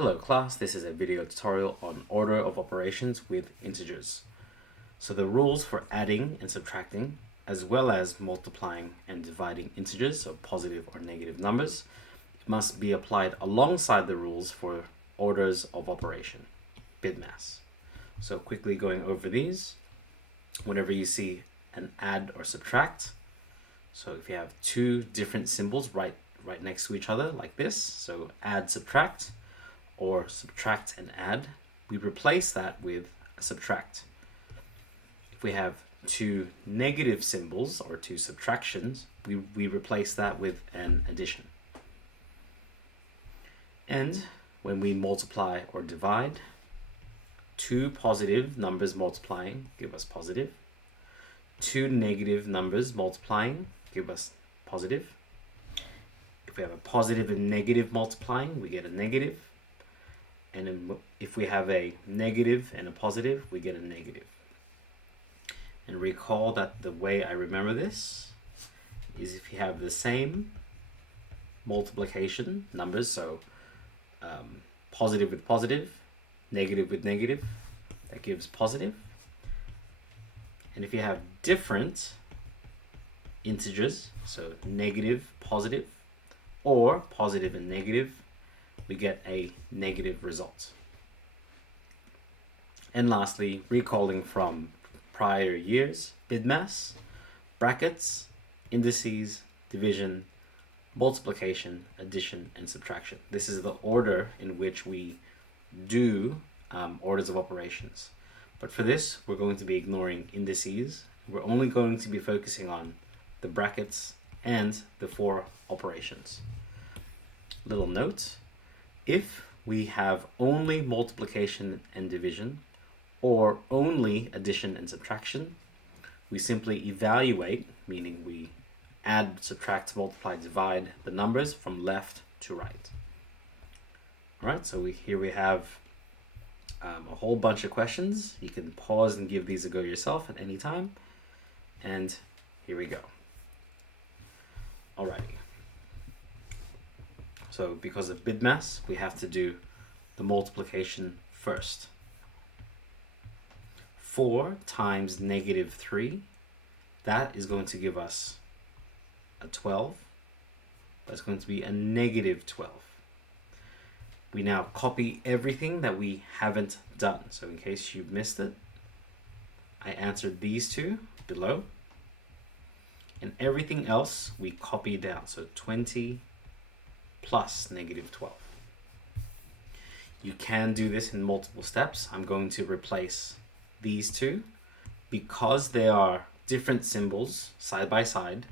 Hello class, this is a video tutorial on order of operations with integers. So the rules for adding and subtracting, as well as multiplying and dividing integers, so positive or negative numbers, must be applied alongside the rules for orders of operation, BIDMAS. So quickly going over these, whenever you see an add or subtract, so if you have two different symbols right next to each other like this, so add, subtract, or subtract and add, we replace that with a subtract. If we have two negative symbols or two subtractions, we replace that with an addition. And when we multiply or divide, two positive numbers multiplying give us positive. Two negative numbers multiplying give us positive. If we have a positive and negative multiplying, we get a negative. And if we have a negative and a positive, we get a negative. And recall that the way I remember this is if you have the same multiplication numbers, so positive with positive, negative with negative, that gives positive. And if you have different integers, so negative, positive, or positive and negative, we get a negative result. And lastly, recalling from prior years, BIDMAS, brackets, indices, division, multiplication, addition, and subtraction. This is the order in which we do orders of operations. But for this, we're going to be ignoring indices. We're only going to be focusing on the brackets and the four operations. Little note. If we have only multiplication and division, or only addition and subtraction, we simply evaluate, meaning we add, subtract, multiply, divide the numbers from left to right. All right, so here we have a whole bunch of questions. You can pause and give these a go yourself at any time. And here we go. Alrighty. So because of BIDMAS, we have to do the multiplication first. 4 times negative 3, that is going to give us a 12. That's going to be a negative 12. We now copy everything that we haven't done. So in case you missed it, I answered these two below. And everything else we copy down. So 20 plus negative 12. You can do this in multiple steps. I'm going to replace these two. Because they are different symbols side by side,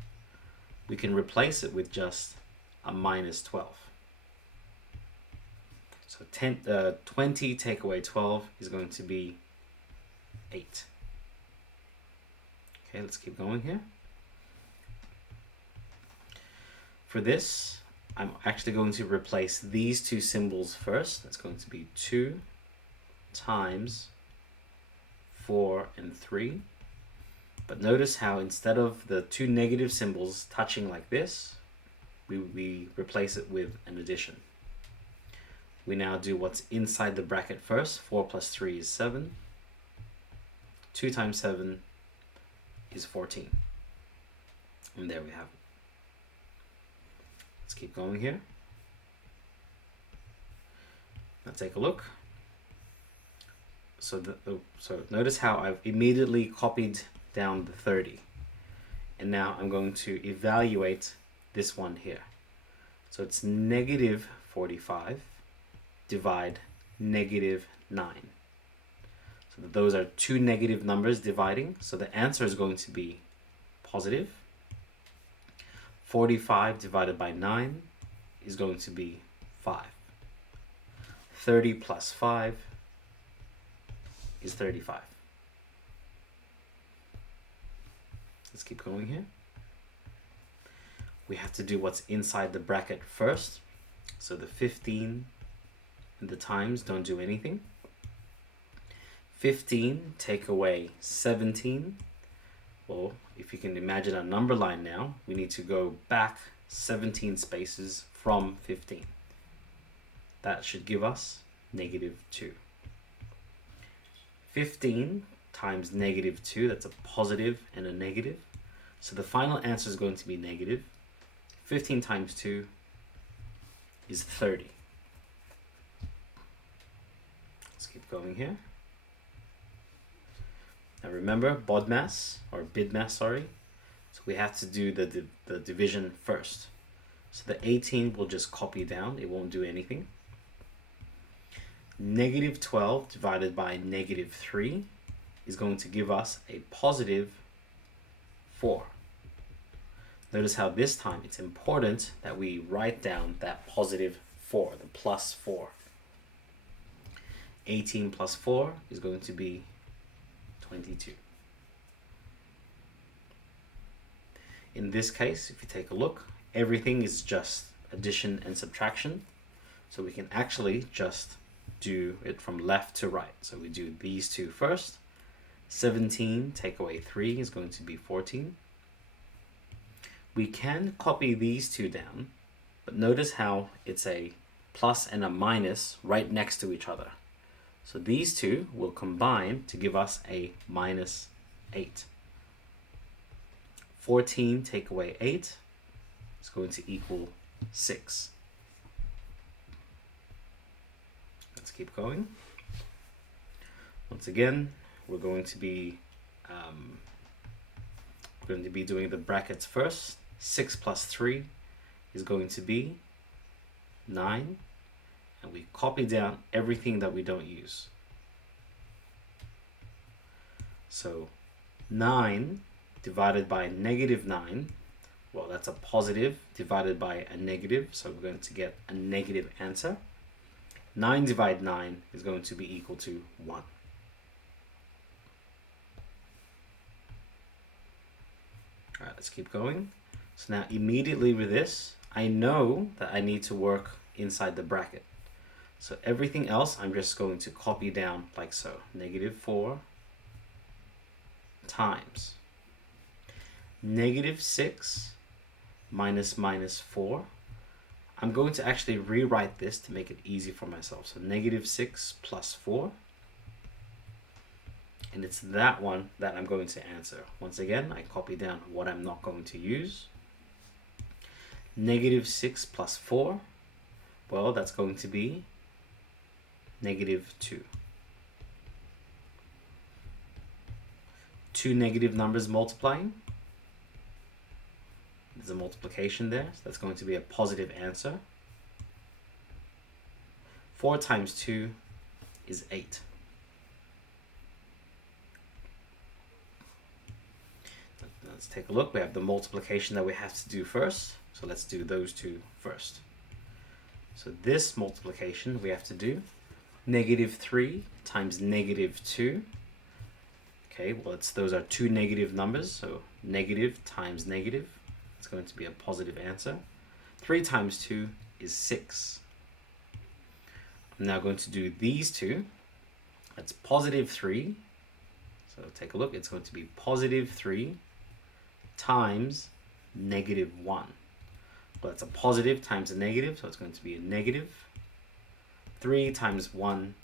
we can replace it with just a minus 12. So 20 take away 12 is going to be 8. Okay, let's keep going here. For this, I'm actually going to replace these two symbols first. That's going to be 2 times 4 and 3. But notice how instead of the two negative symbols touching like this, we replace it with an addition. We now do what's inside the bracket first. 4 plus 3 is 7. 2 times 7 is 14. And there we have it. Let's keep going here. Now take a look. So notice how I've immediately copied down the 30. And now I'm going to evaluate this one here. So it's negative 45 divide negative 9. So those are two negative numbers dividing. So the answer is going to be positive. 45 divided by 9 is going to be 5. 30 plus 5 is 35. Let's keep going here. We have to do what's inside the bracket first. So the 15 and the times don't do anything. 15 take away 17. Well, if you can imagine a number line now, we need to go back 17 spaces from 15. That should give us negative 2. 15 times negative 2, that's a positive and a negative. So the final answer is going to be negative. 15 times 2 is 30. Let's keep going here. Now remember, BIDMAS, sorry. So we have to do the division first. So the 18 will just copy down, it won't do anything. Negative 12 divided by negative 3 is going to give us a positive 4. Notice how this time it's important that we write down that positive 4, the plus 4. 18 plus 4 is going to be 22. In this case, if you take a look, everything is just addition and subtraction. So we can actually just do it from left to right. So we do these two first. 17 take away 3 is going to be 14. We can copy these two down, but notice how it's a plus and a minus right next to each other. So these two will combine to give us a minus 8. 14 take away 8 is going to equal 6. Let's keep going. Once again, we're going to be doing the brackets first. 6 plus 3 is going to be 9. And we copy down everything that we don't use. So 9 divided by negative 9, well, that's a positive divided by a negative, so we're going to get a negative answer. 9 divided 9 is going to be equal to 1. All right, let's keep going. So now immediately with this, I know that I need to work inside the bracket. So everything else I'm just going to copy down like so. Negative 4 times negative 6 minus 4. I'm going to actually rewrite this to make it easy for myself. So negative 6 plus 4. And it's that one that I'm going to answer. Once again, I copy down what I'm not going to use. Negative 6 plus 4. Well, that's going to be negative 2. Two negative numbers multiplying. There's a multiplication there, so that's going to be a positive answer. 4 times 2 is 8. Let's take a look. We have the multiplication that we have to do first. So let's do those two first. So this multiplication we have to do. Negative 3 times negative 2. Okay, well, those are two negative numbers. So negative times negative. It's going to be a positive answer. 3 times 2 is 6. I'm now going to do these two. That's positive 3. So take a look. It's going to be positive 3 times negative 1. Well, that's a positive times a negative, so it's going to be a negative. 3 times 1,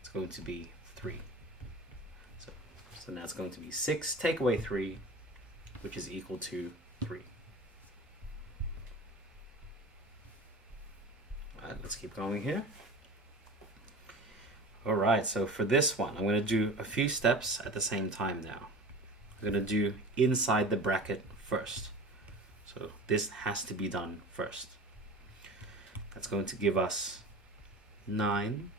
it's going to be 3. So now it's going to be 6, take away 3, which is equal to 3. All right, let's keep going here. All right, so for this one, I'm going to do a few steps at the same time now. I'm going to do inside the bracket first. So this has to be done first. That's going to give us 9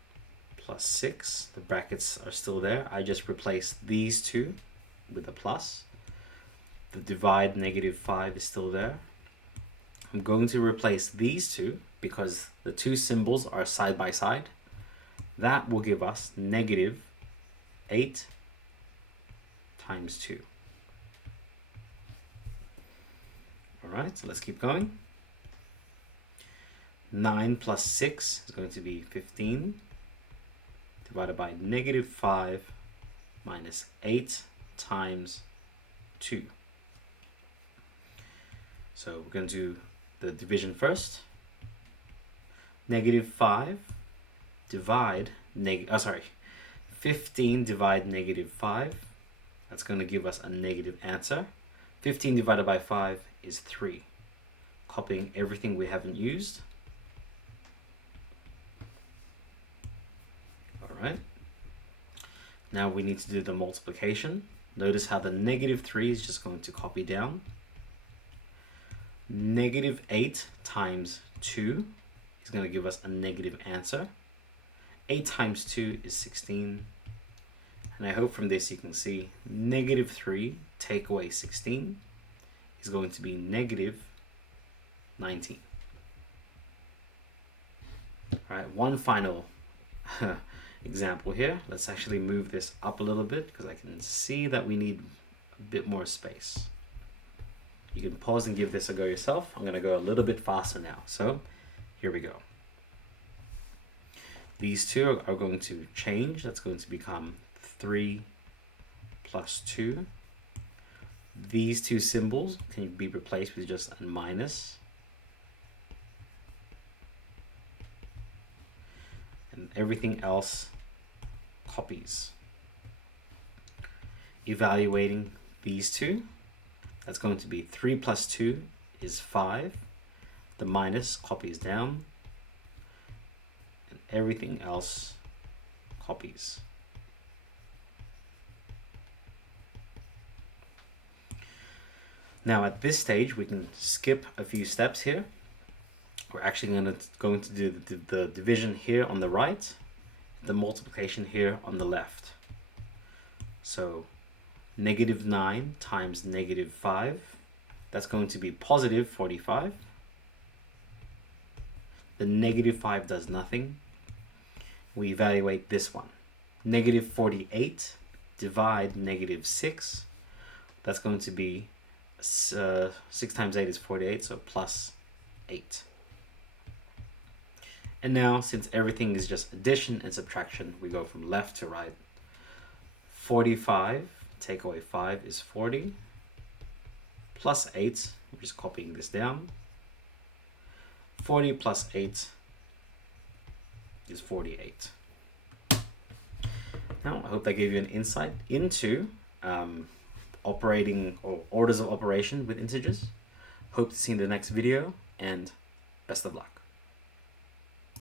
plus 6. The brackets are still there. I just replace these two with a plus. The divide negative 5 is still there. I'm going to replace these two because the two symbols are side by side. That will give us negative 8 times 2. All right, so let's keep going. 9 plus 6 is going to be 15 divided by negative 5 minus 8 times 2. So we're going to do the division first. Negative 5 divide 15 divide negative 5. That's going to give us a negative answer. 15 divided by 5 is 3. Copying everything we haven't used. Alright. Now we need to do the multiplication. Notice how the negative 3 is just going to copy down. Negative 8 times 2 is going to give us a negative answer. 8 times 2 is 16. And I hope from this you can see negative 3 take away 16 is going to be negative 19. Alright, one final example here. Let's actually move this up a little bit because I can see that we need a bit more space. You can pause and give this a go yourself. I'm going to go a little bit faster now. So here we go. These two are going to change. That's going to become 3 plus 2. These two symbols can be replaced with just a minus. And everything else copies. Evaluating these two, that's going to be 3 plus 2 is 5. The minus copies down. And everything else copies. Now at this stage, we can skip a few steps here. We're actually going to do the division here on the right, the multiplication here on the left. So negative 9 times negative 5, that's going to be positive 45. The negative 5 does nothing. We evaluate this one. Negative 48 divide negative 6, that's going to be 6 times 8 is 48, so plus 8. And now, since everything is just addition and subtraction, we go from left to right. 45, take away 5 is 40, plus 8, we're just copying this down. 40 plus 8 is 48. Now, I hope that gave you an insight into operating or orders of operation with integers. Hope to see you in the next video, and best of luck.